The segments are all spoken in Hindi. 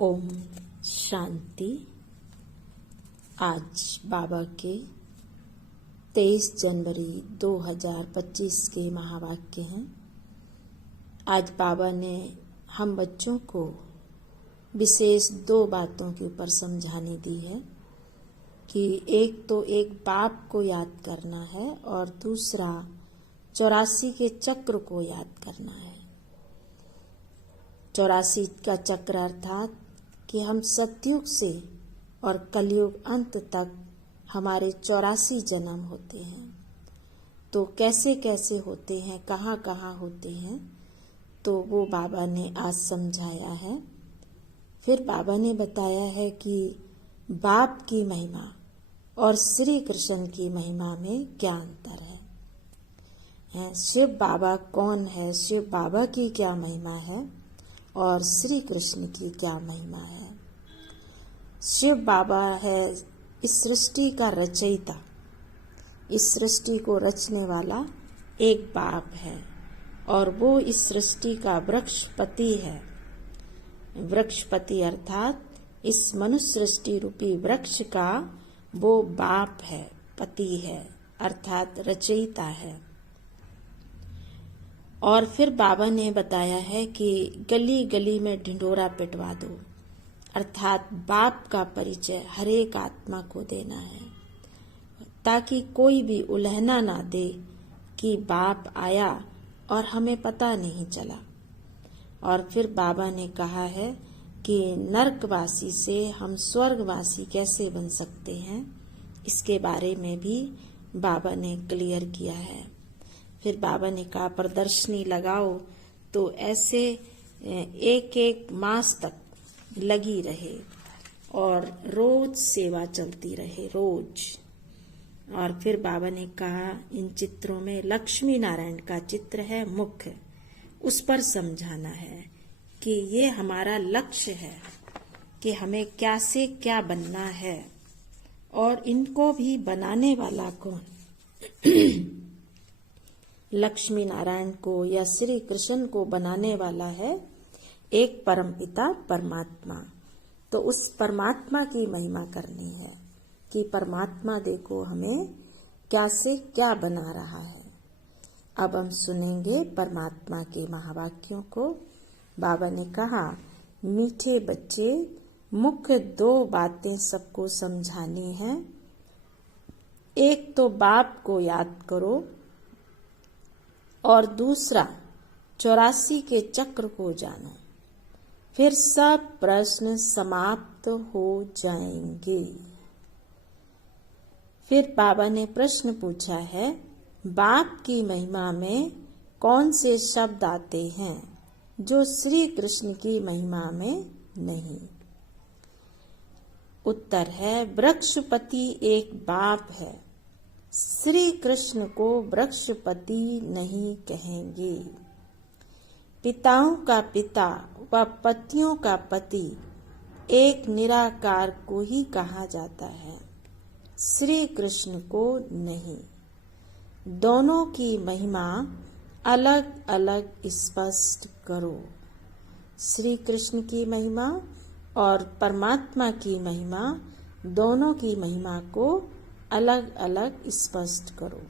ओम शांति। आज बाबा के 23 जनवरी 2025 के महावाक्य हैं। आज बाबा ने हम बच्चों को विशेष 2 बातों के ऊपर समझाने दी है कि एक तो एक बाप को याद करना है और दूसरा 84 के चक्र को याद करना है। 84 का चक्र अर्थात कि हम सतयुग से और कलयुग अंत तक हमारे 84 जन्म होते हैं। तो कैसे कैसे होते हैं, कहाँ कहाँ होते हैं, तो वो बाबा ने आज समझाया है। फिर बाबा ने बताया है कि बाप की महिमा और श्री कृष्ण की महिमा में क्या अंतर है। शिव बाबा कौन है, शिव बाबा की क्या महिमा है और श्री कृष्ण की क्या महिमा है। शिव बाबा है इस सृष्टि का रचयिता, इस सृष्टि को रचने वाला एक बाप है और वो इस सृष्टि का वृक्षपति है। वृक्षपति अर्थात इस मनुष्य सृष्टि रूपी वृक्ष का वो बाप है, पति है, अर्थात रचयिता है। और फिर बाबा ने बताया है कि गली गली में ढिंढोरा पिटवा दो, अर्थात बाप का परिचय हर एक आत्मा को देना है, ताकि कोई भी उल्हना ना दे कि बाप आया और हमें पता नहीं चला। और फिर बाबा ने कहा है कि नरकवासी से हम स्वर्गवासी कैसे बन सकते हैं, इसके बारे में भी बाबा ने क्लियर किया है। फिर बाबा ने कहा प्रदर्शनी लगाओ तो ऐसे एक एक मास तक लगी रहे और रोज सेवा चलती रहे, रोज। और फिर बाबा ने कहा इन चित्रों में लक्ष्मी नारायण का चित्र है मुख्य, उस पर समझाना है कि ये हमारा लक्ष्य है कि हमें क्या से क्या बनना है और इनको भी बनाने वाला कौन। लक्ष्मी नारायण को या श्री कृष्ण को बनाने वाला है एक परमपिता परमात्मा। तो उस परमात्मा की महिमा करनी है कि परमात्मा देखो हमें क्या से क्या बना रहा है। अब हम सुनेंगे परमात्मा के महावाक्यों को। बाबा ने कहा मीठे बच्चे, मुख्य 2 बातें सबको समझानी है। एक तो बाप को याद करो और दूसरा 84 के चक्र को जानो, फिर सब प्रश्न समाप्त हो जाएंगे। फिर बाबा ने प्रश्न पूछा है बाप की महिमा में कौन से शब्द आते हैं जो श्री कृष्ण की महिमा में नहीं। उत्तर है वृक्षपति एक बाप है, श्री कृष्ण को वृक्षपति नहीं कहेंगे। पिताओं का पिता व पतियों का पति एक निराकार को ही कहा जाता है, श्री कृष्ण को नहीं। दोनों की महिमा अलग अलग स्पष्ट करो। श्री कृष्ण की महिमा और परमात्मा की महिमा, दोनों की महिमा को अलग अलग स्पष्ट करो।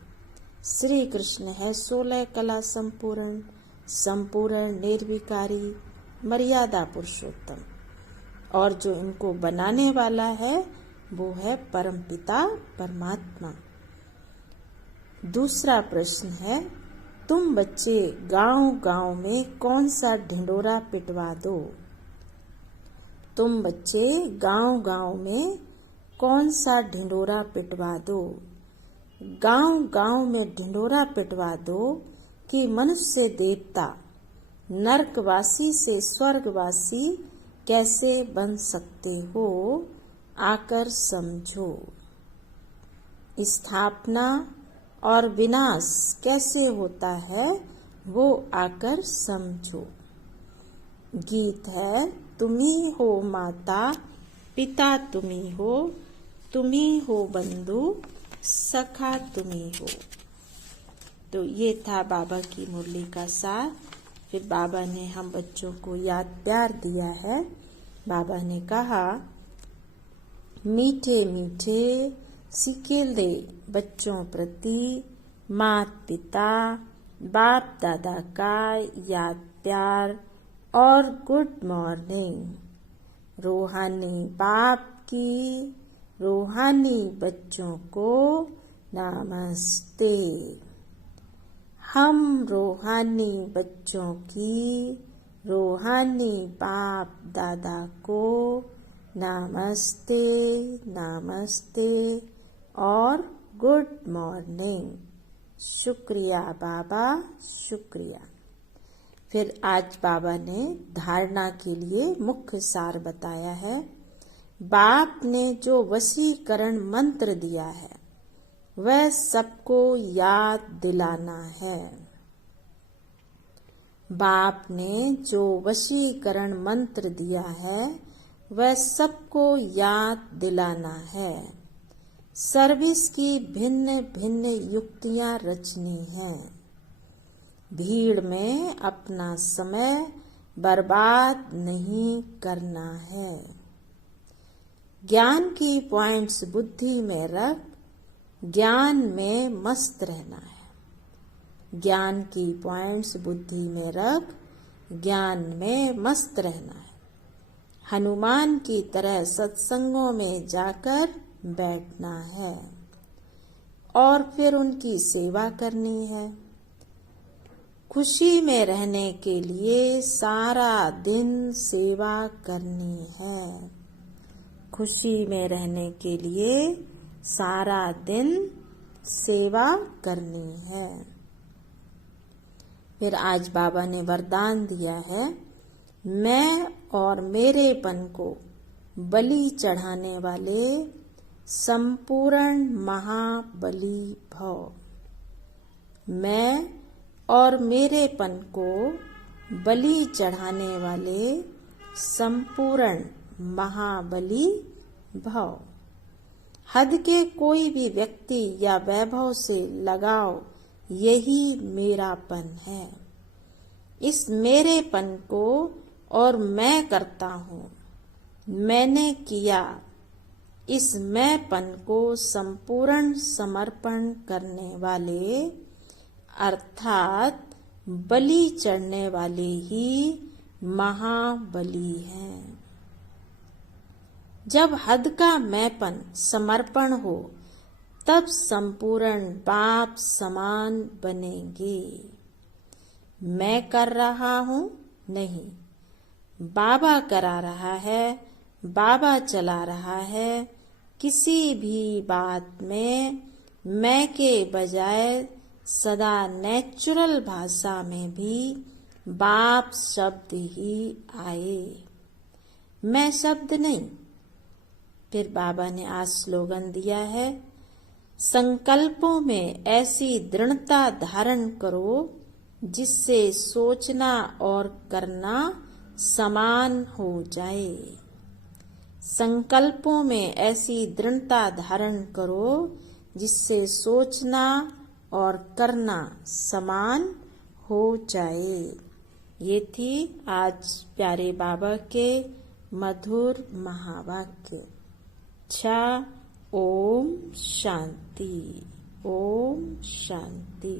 श्री कृष्ण है 16 कला संपूर्ण, संपूर्ण निर्विकारी, मर्यादा पुरुषोत्तम, और जो इनको बनाने वाला है वो है परमपिता परमात्मा। दूसरा प्रश्न है तुम बच्चे गांव गांव में कौन सा ढिंढोरा पिटवा दो। तुम बच्चे गांव गांव में कौन सा ढिंढोरा पिटवा दो। गांव गांव में ढिंढोरा पिटवा दो कि मनुष्य देवता नरकवासी से स्वर्गवासी कैसे बन सकते हो, आकर समझो। स्थापना और विनाश कैसे होता है वो आकर समझो। गीत है तुम्ही हो माता पिता तुम्ही हो बंधु सखा तुम्ही हो। तो ये था बाबा की मुरली का सार। फिर बाबा ने हम बच्चों को याद प्यार दिया है बाबा ने कहा, मीठे मीठे सिकेले बच्चों प्रति माता पिता बाप दादा का याद प्यार और गुड मॉर्निंग। रूहानी बाप की रूहानी बच्चों को नमस्ते। हम रूहानी बच्चों की रूहानी बाप दादा को नमस्ते नमस्ते और गुड मॉर्निंग। शुक्रिया बाबा, शुक्रिया। फिर आज बाबा ने धारणा के लिए मुख्य सार बताया है। बाप ने जो वशीकरण मंत्र दिया है वह सबको याद दिलाना है। बाप ने जो वशीकरण मंत्र दिया है वह सबको याद दिलाना है। सर्विस की भिन्न भिन्न युक्तियां रचनी हैं। भीड़ में अपना समय बर्बाद नहीं करना है। ज्ञान की पॉइंट्स बुद्धि में रख ज्ञान में मस्त रहना है। ज्ञान की पॉइंट्स बुद्धि में रख ज्ञान में मस्त रहना है। हनुमान की तरह सत्संगों में जाकर बैठना है और फिर उनकी सेवा करनी है। खुशी में रहने के लिए सारा दिन सेवा करनी है। खुशी में रहने के लिए सारा दिन सेवा करनी है। फिर आज बाबा ने वरदान दिया है, मैं और मेरेपन को बलि चढ़ाने वाले संपूर्ण महाबली भव। मैं और मेरेपन को बलि चढ़ाने वाले संपूर्ण महाबली भव। हद के कोई भी व्यक्ति या वैभव से लगाव यही मेरापन है। इस मेरेपन को और मैं करता हूँ, मैंने किया, इस मैंपन को संपूर्ण समर्पण करने वाले अर्थात बलि चढ़ने वाले ही महाबली हैं। जब हद का मैंपन समर्पण हो तब संपूर्ण बाप समान बनेंगे। मैं कर रहा हूँ नहीं, बाबा करा रहा है, बाबा चला रहा है। किसी भी बात में मैं के बजाय सदा नेचुरल भाषा में भी बाप शब्द ही आए, मैं शब्द नहीं। फिर बाबा ने आज स्लोगन दिया है, संकल्पों में ऐसी दृढ़ता धारण करो जिससे सोचना और करना समान हो जाए। संकल्पों में ऐसी दृढ़ता धारण करो जिससे सोचना और करना समान हो जाए। ये थी आज प्यारे बाबा के मधुर महावाक्य। ओम शांति, ओम शांति।